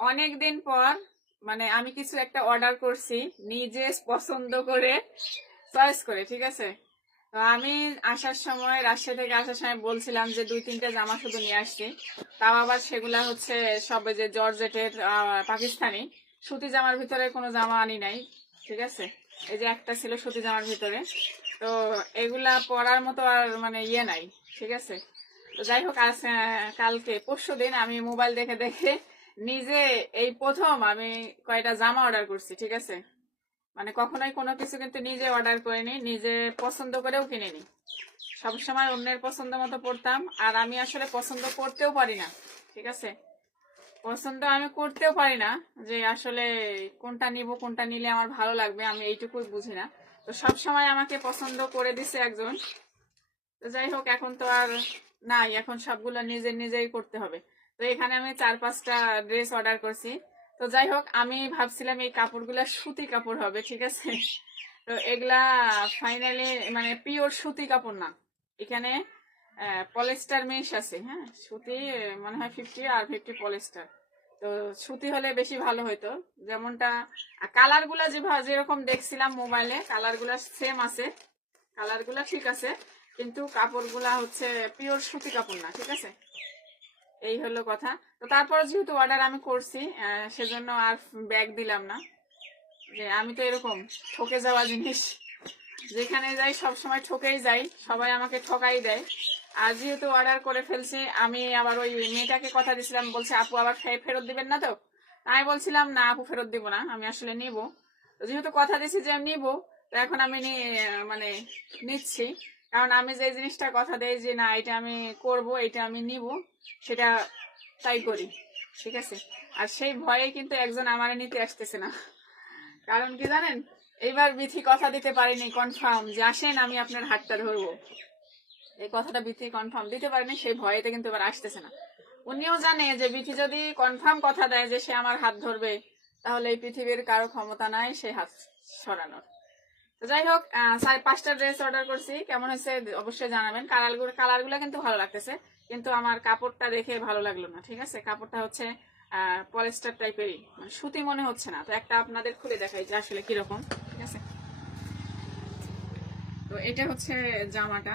অনেক দিন পর মানে আমি কিছু একটা অর্ডার করছি, নিজে পছন্দ করে চয়েস করে, ঠিক আছে? তো আমি আসার সময়, রাজশাহী থেকে আসার সময় বলছিলাম যে দুই, তিনটে জামা শুধু নিয়ে আসছি। তাও আবার সেগুলা হচ্ছে সব যে জর্জেটের পাকিস্তানি। সুতি জামার ভিতরে কোনো জামা আনি নাই, ঠিক আছে? এই যে একটা ছিল সুতি জামার ভিতরে। তো এগুলা পরার মতো আর মানে ইয়ে নাই, ঠিক আছে? তো যাই হোক, আজ কালকে, পরশু দিন আমি মোবাইল দেখে দেখে নিজে এই প্রথম আমি কয়টা জামা অর্ডার করছি, ঠিক আছে? মানে কখনোই কোনো কিছু কিন্তু নিজে অর্ডার করিনি, নিজে পছন্দ করেও কিনিনি। সবসময় অন্যের পছন্দ মতো পড়তাম আর আমি আসলে পছন্দ করতেও পারি না, ঠিক আছে? পছন্দ আমি করতেও পারি না যে আসলে কোনটা নিব, কোনটা নিলে আমার ভালো লাগবে, আমি এইটুকুই বুঝি না। তো সব সময় আমাকে পছন্দ করে দিছে একজন। তো যাই হোক, এখন তো আর নাই, এখন সবগুলো নিজের নিজেই করতে হবে। তো এখানে আমি চার পাঁচটা ড্রেস অর্ডার করছি। তো যাই হোক, আমি ভাবছিলাম এই কাপড়গুলো সুতি কাপড় হবে, ঠিক আছে? তো এগুলা ফাইনালি মানে পিওর সুতি কাপড় না। এখানে পলিস্টার মেশ আছে হ্যাঁ? সুতি মনে হয় ফিফটি আর ফিফটি পলিস্টার তো সুতি হলে বেশি ভালো হতো যেমনটা কালারগুলা যেভাবে যেরকম দেখছিলাম মোবাইলে কালারগুলা সেম আছে। কালারগুলা ঠিক আছে, কিন্তু কাপড়গুলা হচ্ছে পিওর সুতি কাপড় না, ঠিক আছে? এই হলো কথা। তো তারপর যেহেতু অর্ডার আমি করছি সেজন্য আর ব্যাগ দিলাম না। যে আমি তো এরকম ঠকে যাওয়া জিনিস। যেখানে যাই সব সময় ঠকেই যাই। সবাই আমাকে ঠকাই দেয়। আর যেহেতু অর্ডার করে ফেলছি, আমি আবার ওই মেয়েটাকে কথা দিছিলাম, বলছে, আপু, আবার খেয়ে ফেরত দিবেন না তো? আমি বলছিলাম, না, আপু, ফেরত দিব না। আমি আসলে নিব। যেহেতু কথা দিছি যে নিব, তো এখন আমি মানে নিচ্ছি। কারণ আমি যে জিনিসটা কথা দেই যে, না, এটা আমি করব, এটা আমি নিব, সেটা তাই করি। ঠিক আছে? আর সেই ভয়ে কিন্তু একজন আমার নিতে আসতেছে না। কারণ কি জানেন? এইবার বিথি কথা দিতে পারিনি কনফার্ম যে, আসেন, আমি আপনার হাতটা ধরবো। এই কথাটা বিথি কনফার্ম দিতে পারেনি, সেই ভয়েতে কিন্তু এবার আসতেছে না। উনিও জানে যে, বিথি যদি কনফার্ম কথা দেয় যে, সে আমার হাত ধরবে, তাহলে এই পৃথিবীর কারও ক্ষমতা নাই, সে হাত সরানোর। যাই হোক পাঁচটা ড্রেস অর্ডার করছি। কেমন হয়েছে অবশ্যই জানাবেন। কালারগুলো কালারগুলো কিন্তু ভালো লাগতেছে। কিন্তু আমার কাপড়টা দেখে ভালো লাগল না, ঠিক আছে? কাপড়টা হচ্ছে পলিস্টার টাইপেরই মানে সুতি মনে হচ্ছে না। তো একটা আপনাদের খুলে দেখাই যে আসলে কীরকম, ঠিক আছে? তো এটা হচ্ছে জামাটা।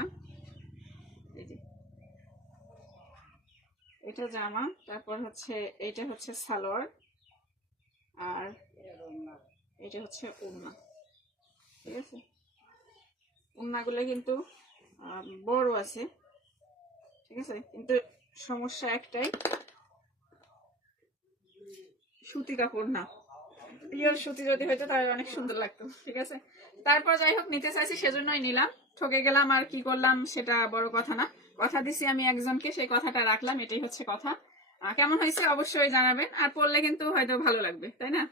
এটা জামা, তারপর হচ্ছে, এটা হচ্ছে সালোয়ার। আর এটা হচ্ছে ওড়না। ঠিক আছে? ওড়নাগুলো কিন্তু বড় আছে। ঠিক আছে? কিন্তু সমস্যা একটাই, সুতি কাপড় না। পিওর সুতি যদি হইতো তাহলে অনেক সুন্দর লাগতো, ঠিক আছে? তারপর যাই হোক, নিতে চাইছি সেজন্যই নিলাম। ঠকে গেলাম আর কি করলাম সেটা বড় কথা না। কথা দিছি আমি একজনকে, সেই কথাটা রাখলাম, এটাই হচ্ছে কথা। কেমন হয়েছে অবশ্যই জানাবেন, আর পড়লে কিন্তু হয়তো ভালো লাগবে, তাই না?